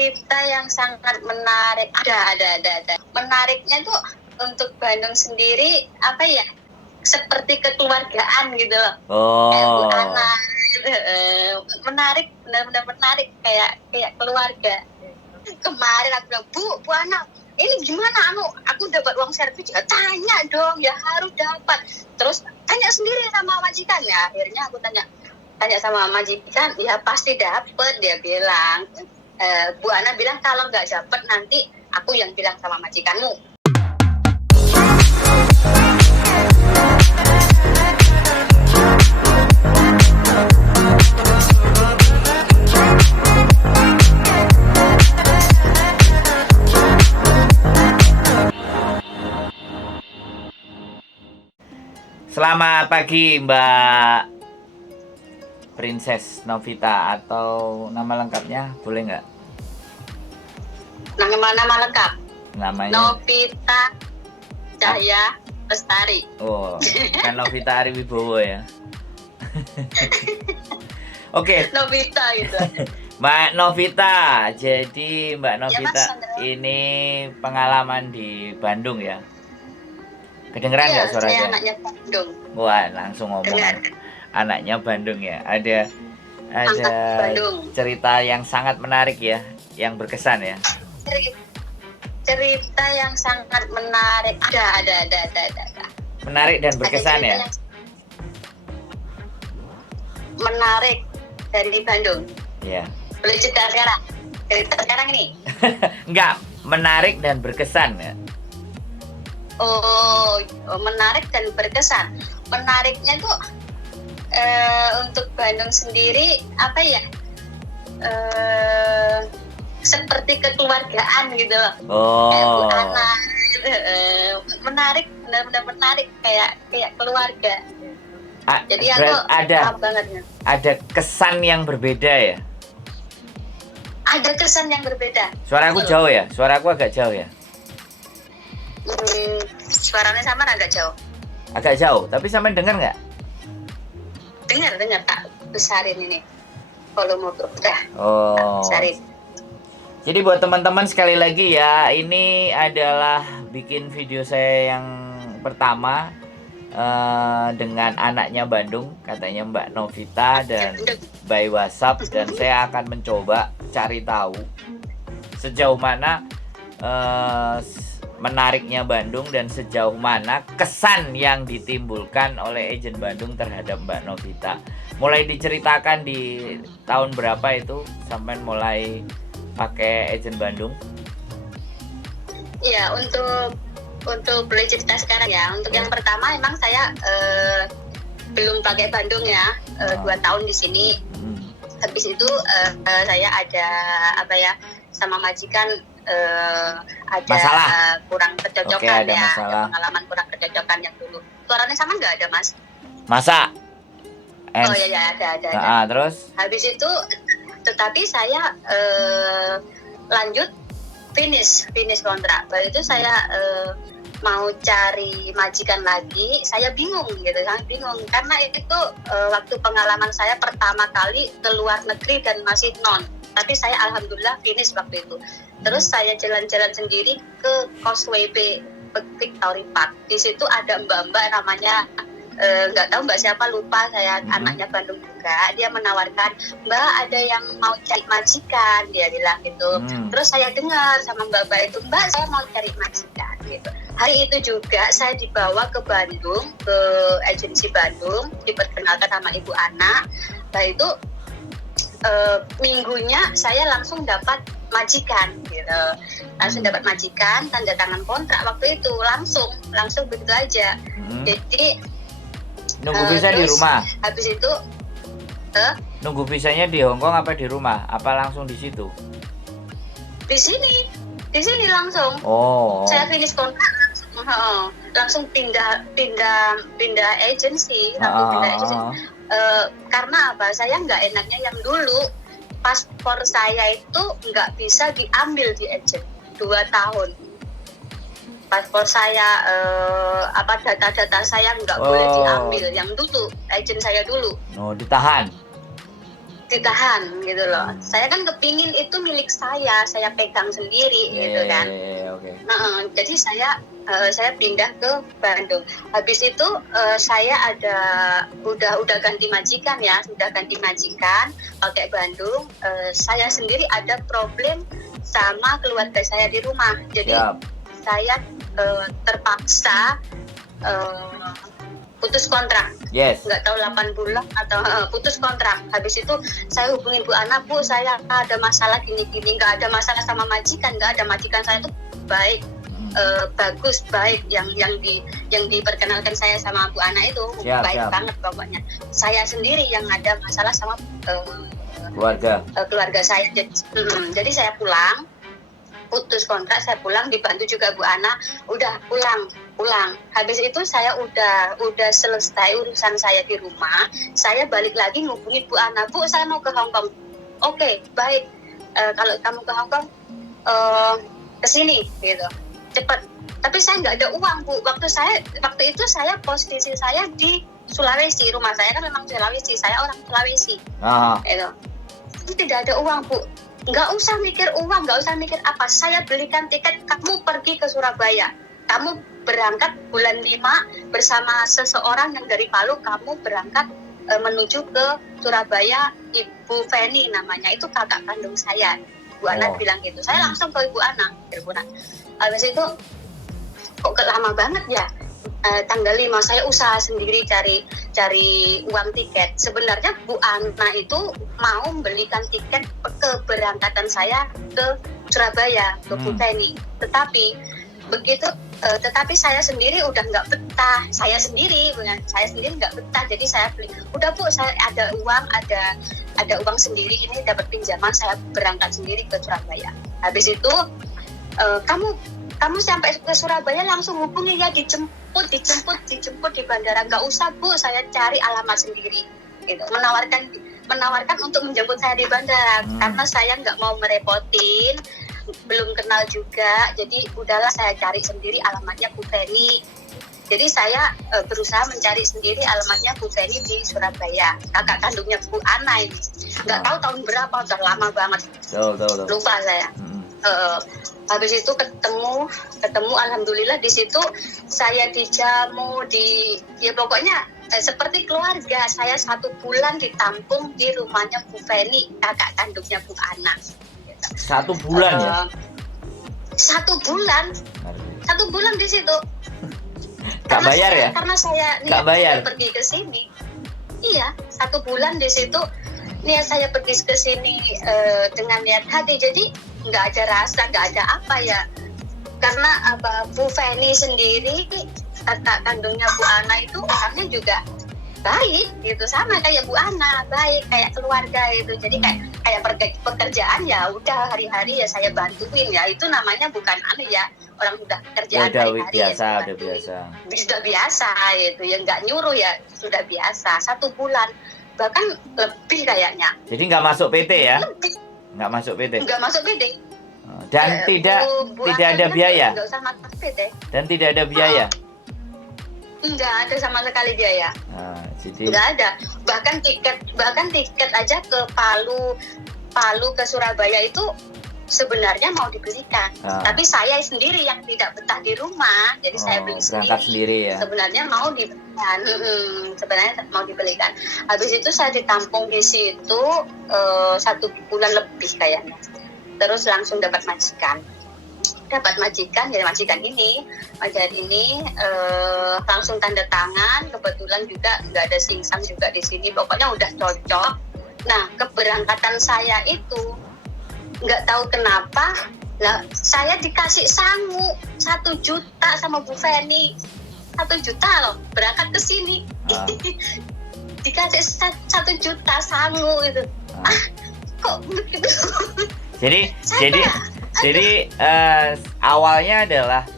cerita yang sangat menarik. Ada. Menariknya tuh untuk Bandung sendiri apa ya? Seperti kekeluargaan gitu loh. Kayak Bu Ana gitu. Menarik, benar-benar menarik kayak keluarga. Kemarin aku bilang, Bu Ana, ini gimana aku dapat uang servis juga? Tanya dong, ya harus dapat. Terus tanya sendiri sama majikan ya. Akhirnya aku tanya sama majikan, ya pasti dapat, dia bilang. Bu Ana bilang kalau nggak dapat nanti aku yang bilang sama majikanmu. Selamat pagi Mbak Princess Novita, atau nama lengkapnya boleh nggak? Nama lengkap? Namanya Novita Cahya Lestari. Oh, kan Novita Ariwibowo ya. Oke. Novita gitu. Mbak Novita, jadi Mbak Novita ya, Mas, ini pengalaman di Bandung ya? Kedengeran nggak suaranya? Saya anaknya Bandung. Wah, langsung ngomong. Anaknya Bandung ya. Ada Bandung. Cerita yang sangat menarik ya, yang berkesan ya. Cerita yang sangat menarik. Ada. Menarik dan berkesan ya. Menarik dari Bandung. Iya. Boleh cerita sekarang? Cerita sekarang nih. Enggak, menarik dan berkesan ya. Oh, menarik dan berkesan. Menariknya tuh untuk Bandung sendiri apa ya? Seperti kekeluargaan gitu loh. Kayak Bu Ana gitu. Menarik, benar-benar menarik kayak keluarga. Jadi aku ada kesan yang berbeda ya. Ada kesan yang berbeda. Suaraku jauh ya? Suaraku agak jauh ya? Suaranya sama agak jauh. Agak jauh, tapi sampean dengar nggak? Dengar tak besarin ini volume udah. Besarin. Jadi buat teman-teman sekali lagi ya, ini adalah bikin video saya yang pertama dengan anaknya Bandung, katanya Mbak Novita, dan by WhatsApp, dan saya akan mencoba cari tahu sejauh mana menariknya Bandung dan sejauh mana kesan yang ditimbulkan oleh agent Bandung terhadap Mbak Novita. Mulai diceritakan di tahun berapa itu sampai mulai pakai agent Bandung? Iya, untuk boleh cerita sekarang ya. Untuk yang pertama emang saya belum pakai Bandung ya, 2 tahun di sini. Habis itu saya ada sama majikan ada masalah. Kurang kecocokan ya, ada pengalaman kurang kecocokan yang dulu. Suaranya sama nggak ada, Mas? Masa? Oh ya ada. Terus? Habis itu, tetapi saya lanjut finish kontrak. Baru itu saya mau cari majikan lagi, saya bingung sangat bingung karena itu waktu pengalaman saya pertama kali ke luar negeri dan masih non. Tapi saya alhamdulillah finish waktu itu. Terus saya jalan-jalan sendiri ke Causeway Bay Victory Park. Di situ ada mbak-mbak namanya nggak tahu mbak siapa, lupa saya. Anaknya Bandung juga. Dia menawarkan, Mbak ada yang mau cari majikan, dia bilang gitu. Terus saya dengar sama mbak-mbak itu, Mbak saya mau cari majikan gitu. Hari itu juga saya dibawa ke Bandung, ke agensi Bandung, diperkenalkan sama Ibu Ana. Nah itu minggunya saya langsung dapat majikan gitu. Langsung dapat majikan, tanda tangan kontrak waktu itu langsung begitu aja. Jadi nunggu visa di rumah. Habis itu nunggu visanya di Hong Kong apa di rumah? Apa langsung di situ? Di sini langsung. Saya finish kontrak langsung pindah agensi, karena apa? Saya nggak enaknya yang dulu paspor saya itu nggak bisa diambil di agent 2 tahun. Paspor saya data-data saya nggak boleh diambil, yang dulu agent saya dulu. Ditahan. ditahan gitu loh. Saya kan kepingin itu milik saya pegang sendiri gitu kan. Okay. Jadi saya pindah ke Bandung. Habis itu saya udah ganti majikan ya, sudah ganti majikan pakai Bandung. Saya sendiri ada problem sama keluarga saya di rumah. Jadi saya terpaksa putus kontrak. Nggak tahu 8 bulan atau putus kontrak. Habis itu saya hubungin Bu Ana, Bu, saya ada masalah gini-gini. Nggak ada masalah sama majikan, nggak ada. Majikan saya itu baik, bagus, baik. Yang diperkenalkan saya sama Bu Ana itu baik banget pokoknya. Saya sendiri yang ada masalah sama keluarga saya. Jadi saya pulang, putus kontrak, saya pulang, dibantu juga Bu Ana, udah pulang. Habis itu saya udah selesai urusan saya di rumah, saya balik lagi ngubungin Bu Ana, Bu, saya mau ke Hong Kong. Oke, baik, kalau kamu ke Hong Kong kesini gitu, cepet. Tapi saya nggak ada uang, Bu. Waktu itu saya posisi saya di Sulawesi, rumah saya kan memang Sulawesi, saya orang Sulawesi. Gitu. Tidak ada uang, Bu. Nggak usah mikir uang, nggak usah mikir apa. Saya belikan tiket, kamu pergi ke Surabaya. Kamu berangkat bulan 5 bersama seseorang yang dari Palu. Kamu berangkat menuju ke Surabaya, Ibu Feni namanya. Itu kakak kandung saya. Bu Ana bilang gitu. Saya langsung ke Ibu Ana. Habis itu, kok lama banget ya? Tanggal 5 saya usaha sendiri cari uang tiket. Sebenarnya Bu Ana itu mau membelikan tiket keberangkatan saya ke Surabaya, ke Bu Feni. Tetapi saya sendiri udah nggak betah. Saya sendiri nggak betah. Jadi saya beli. Udah, Bu, saya ada uang, ada uang sendiri. Ini dapat pinjaman, saya berangkat sendiri ke Surabaya. Habis itu kamu sampai ke Surabaya langsung hubungi ya, dijemput di bandara. Nggak usah, Bu, saya cari alamat sendiri. Gitu. Menawarkan untuk menjemput saya di bandara karena saya nggak mau merepotin, belum kenal juga. Jadi udahlah, saya cari sendiri alamatnya Bu Feni. Jadi saya berusaha mencari sendiri alamatnya Bu Feni di Surabaya. Kakak kandungnya Bu Ana ini. Nggak tahu tahun berapa, udah lama banget. Lupa saya. Habis itu ketemu alhamdulillah di situ saya dijamu ya pokoknya seperti keluarga. Saya 1 bulan ditampung di rumahnya Bu Feni, kakak kandungnya Bu Ana. 1 bulan ya? 1 bulan di situ. Gak bayar ya? Karena saya pergi ke sini. Iya, 1 bulan di situ. Niat saya pergi ke sini dengan niat hati. Jadi nggak ada rasa, nggak ada apa ya. Karena Bu Feni sendiri, kakak kandungnya Bu Ana itu orangnya juga baik gitu, sama kayak Bu Ana, baik kayak keluarga itu. Jadi kayak pekerjaan ya udah hari-hari ya saya bantuin ya. Itu namanya bukan aneh ya, orang udah kerjaan hari-hari sudah biasa gitu ya, nggak nyuruh ya, sudah biasa. 1 bulan bahkan lebih kayaknya. Jadi nggak masuk PT ya? Nggak masuk PT. Dan tidak ada biaya. Nggak usah masuk PT. Dan tidak ada biaya. Nggak ada sama sekali biaya. Nggak ada. Bahkan tiket aja ke Palu ke Surabaya itu sebenarnya mau dibelikan. Tapi saya sendiri yang tidak betah di rumah, jadi saya beli sendiri. Ya? Sebenarnya mau dibelikan. Habis itu saya ditampung di situ 1 bulan lebih kayaknya. Terus langsung dapat majikan. Jadi majikan ini langsung tanda tangan. Kebetulan juga nggak ada singsang juga di sini. Pokoknya udah cocok. Nah, keberangkatan saya itu nggak tahu kenapa, saya dikasih sangu 1 juta sama Bu Feni. 1 juta loh, berangkat ke sini. Dikasih 1 juta sangu itu. Kok begitu? Jadi awalnya adalah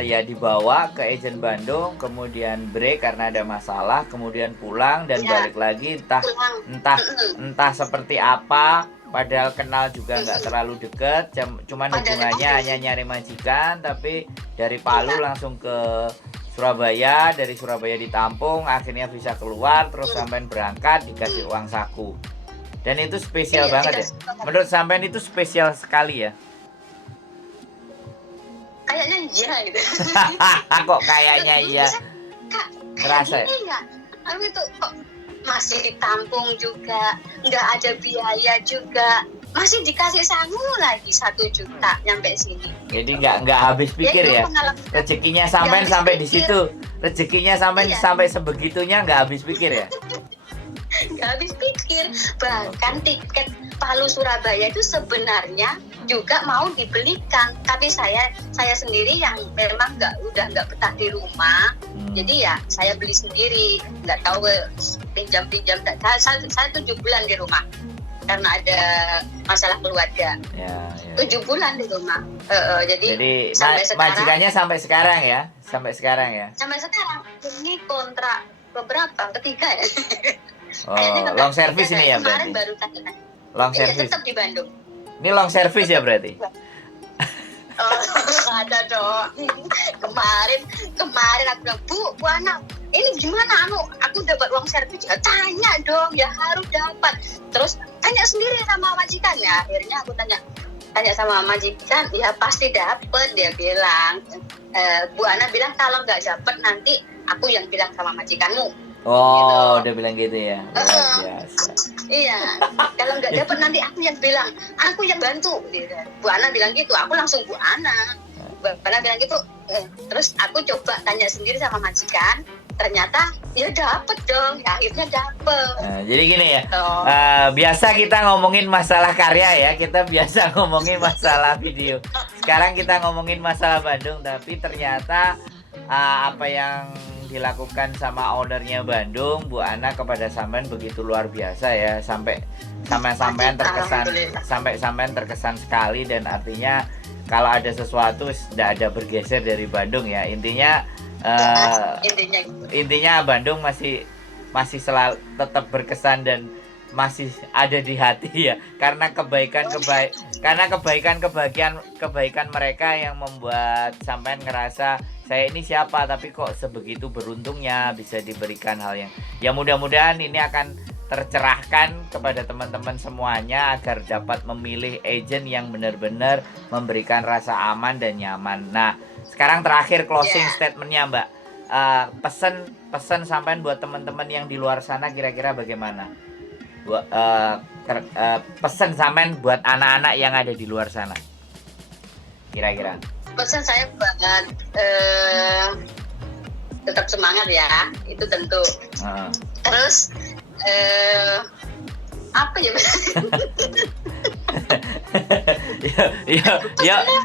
ya dibawa ke Agent Bandung, kemudian break karena ada masalah, kemudian pulang dan balik lagi entah seperti apa. Padahal kenal juga nggak terlalu deket, cuman hubungannya hanya nyari majikan. Tapi dari Palu langsung ke Surabaya, dari Surabaya ditampung, akhirnya bisa keluar, terus sampai berangkat dikasih uang saku. Dan itu spesial Iya, banget ya. Menurut sampean itu spesial sekali ya. Kayaknya iya gitu. Kok kayaknya iya. Kak, Ngerasa ya? kayak gini ya. Aku itu kok masih ditampung juga, nggak ada biaya juga, masih dikasih sangu lagi 1 juta nyampe sini. Jadi nggak habis pikir itu ya. pengalaman. Rezekinya sampean Nggak sampai habis di pikir. situ. Rezekinya sampai Iya. sampai sebegitunya nggak habis pikir ya. Nggak habis pikir. Bahkan tiket Palu Surabaya itu sebenarnya juga mau dibelikan, tapi saya sendiri yang memang udah nggak betah di rumah, jadi ya saya beli sendiri, nggak tahu pinjam saya 7 bulan di rumah karena ada masalah keluarga. Ya. 7 bulan di rumah. Jadi sampai sampai sekarang, majikannya sampai sekarang ya. Sampai sekarang ya. sampai sekarang ini kontrak keberapa? Ketiga ya. Oh, long service ini ya Kemarin berarti. baru tanda. Long Iya, service. tetap di Bandung. Ini long service ya berarti. Oh, ada dong. Kemarin aku bilang, Bu Ana, ini gimana? Aku dapat uang servis. Ya tanya dong, ya harus dapat. Terus tanya sendiri sama majikan ya. Akhirnya aku tanya sama majikan, ya pasti dapat, dia bilang. Bu Ana bilang kalau nggak dapat nanti aku yang bilang sama majikanmu. Oh, Gitu. udah bilang gitu ya. Luar biasa. Iya, kalau nggak dapat nanti aku yang bilang, aku yang bantu. Gitu. Bu Ana bilang gitu, aku langsung Bu Ana. Bu Ana bilang gitu, terus aku coba tanya sendiri sama majikan, ternyata ya dapet dong, ya, akhirnya dapet. Nah, jadi gini ya, Oh. biasa kita ngomongin masalah karya ya, kita biasa ngomongin masalah video. Sekarang kita ngomongin masalah Bandung, tapi ternyata apa yang dilakukan sama ownernya Bandung, Bu Ana kepada sampean begitu luar biasa ya, sampai sampean terkesan, sampai sampean terkesan sekali, dan artinya kalau ada sesuatu tidak ada bergeser dari Bandung ya, intinya intinya Bandung masih selalu tetap berkesan dan masih ada di hati ya, karena kebaikan mereka yang membuat sampean ngerasa saya ini siapa tapi kok sebegitu beruntungnya bisa diberikan hal yang ya, mudah-mudahan ini akan tercerahkan kepada teman-teman semuanya agar dapat memilih agent yang benar-benar memberikan rasa aman dan nyaman. Nah, sekarang terakhir closing statementnya Mbak, pesan sampean buat teman-teman yang di luar sana kira-kira bagaimana? Pesan sampean buat anak-anak yang ada di luar sana kira-kira. Pesan saya banget, tetap semangat ya, itu tentu. Terus apa ya?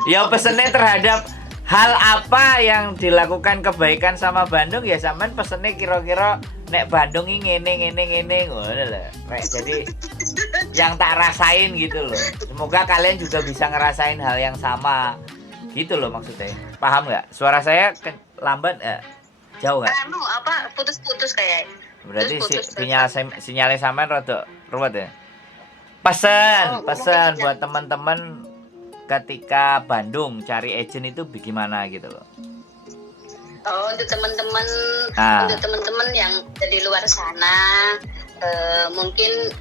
ya pesannya terhadap hal apa yang dilakukan kebaikan sama Bandung ya, sampean pesennya kira-kira nek Bandung ini ngene ngono lho. Jadi yang tak rasain gitu loh. Semoga kalian juga bisa ngerasain hal yang sama. Gitu loh maksudnya. Paham nggak? Suara saya lambat jauh nggak? Putus-putus kayak. Berarti sinyalnya sampean rada ruwet ya. Pesan buat teman-teman ketika Bandung cari agent itu bagaimana gitu loh. Oh, untuk teman-teman yang di luar sana, mungkin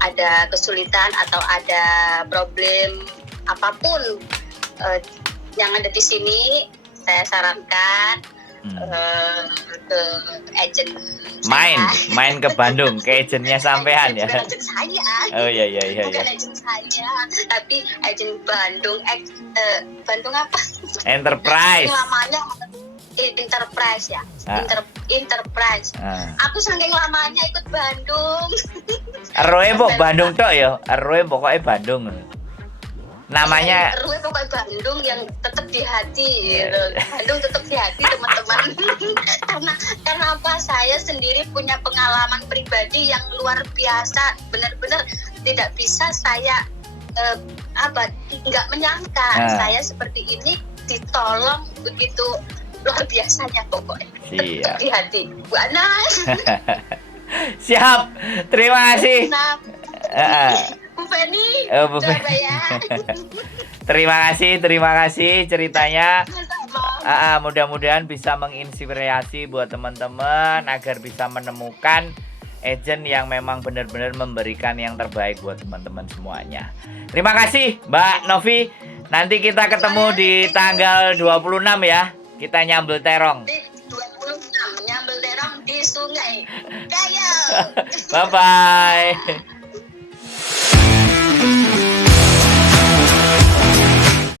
ada kesulitan atau ada problem apapun yang ada di sini, saya sarankan ke agent main ke Bandung ke agentnya sampean ya. Bukan agent saya. Oh iya. Bukan agent saya, tapi agent Bandung. Bandung apa? Enterprise. Namanya Enterprise ya. Enterprise. Aku saking lamanya ikut Bandung. Arroe pok Bandung tok ya. Arroe pokoknya Bandung. Namanya Arroe pokoknya Bandung yang tetap di hati. Bandung tetap di hati teman-teman. karena apa? Saya sendiri punya pengalaman pribadi yang luar biasa. Benar-benar tidak bisa saya nggak menyangka saya seperti ini ditolong begitu luar biasanya pokoknya. Tetap di hati. Bu Ana. Siap. Terima kasih. Bu Feni. Terima kasih ceritanya. Mudah-mudahan bisa menginspirasi buat teman-teman agar bisa menemukan agent yang memang benar-benar memberikan yang terbaik buat teman-teman semuanya. Terima kasih Mbak Novi. Nanti kita ketemu di tanggal 26 ya. Kita nyambel terong. Di 26 nyambel terong di sungai. Kayo. Bye-bye.